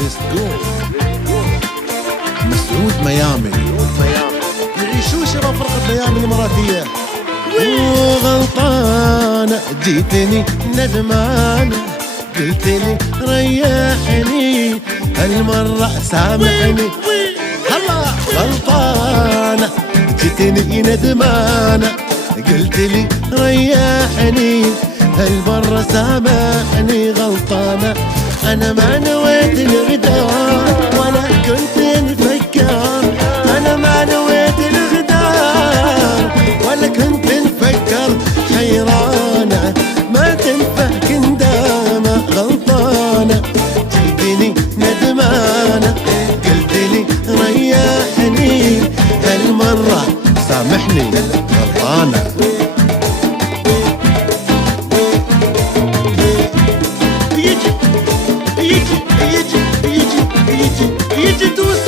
ليتس جو. مسعود ميامي يعيشوا شباب فرقة ميامي الإماراتية. وغلطانة جيتني ندمانة، قلتلي ريحني هالمرة سامحني. هلا غلطانة جيتني ندمانة، قلتلي ريحني هالمرة سامحني. غلطانة أنا ما نويت الغدار ولا كنت نفكر، أنا ما نويت الغدار ولا كنت نفكر. حيرانة ما تنفع كندامة، غلطانة جيتني ندمانة، قلتلي ريحني هالمرة سامحني. غلطانة يجي دوس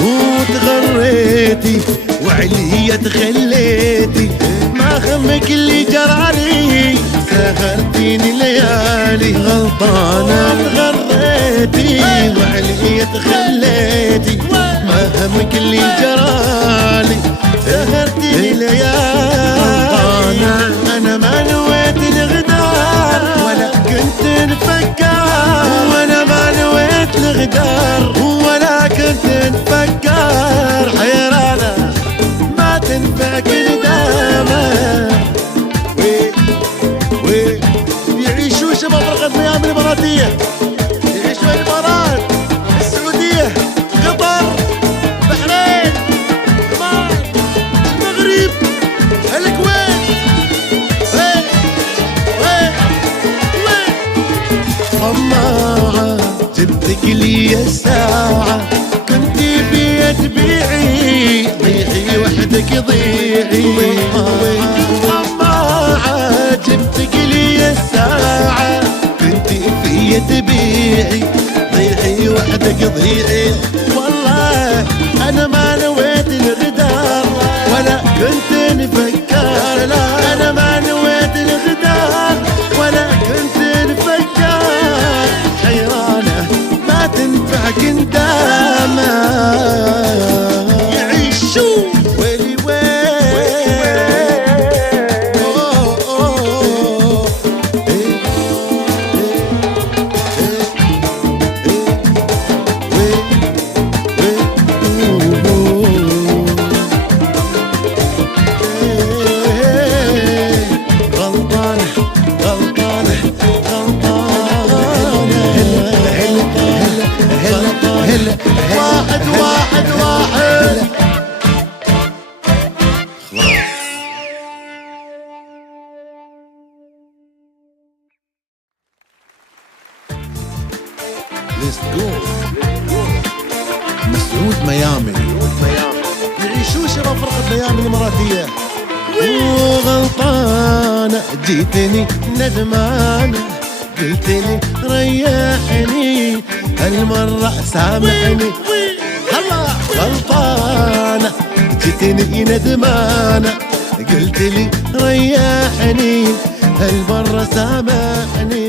وتغريتي وعليا تخليتي، ما همك اللي جرالي سهرتيني ليالي. غلطانة تغريتي وعليا تخليتي، ما همك اللي جرالي سهرتيني ليالي. غلطانة أنا ما نويت الغدار ولا كنت نفكر، وأنا ما نويت الغدار ولا كنت نفكر. حيرانة ما تنفع كندامة. يعيشوا شباب فرقة ميامي الإماراتية، يعيشوا الإمارات، السعودية، قطر، بحرين، عمان، المغرب، الكويت. طماعة جبتك لي الساعة، كنتي بيا تبيعي، ضيعي وحدك ضيعي. طماعة جبتك لي الساعة، كنتي بيا تبيعي، ضيعي وحدك ضيعي. والله أنا ما نويت الغدار ولا كنت نفكر، لا أنا ما نويت الغدار ولا كنت نفكر. حيرانة ما تنفع كندامة. يعيشوا ويلي واحد واحد واحد. ليتس جو. مسعود ميامي يعيشوا شباب فرقة ميامي الإماراتية. وغلطانة جيتني ندمانة، قلتلي ريحني هالمرة سامحني. هلا غلطانة جيتني ندمانة، قلتلي ريحني هالمرة سامحني.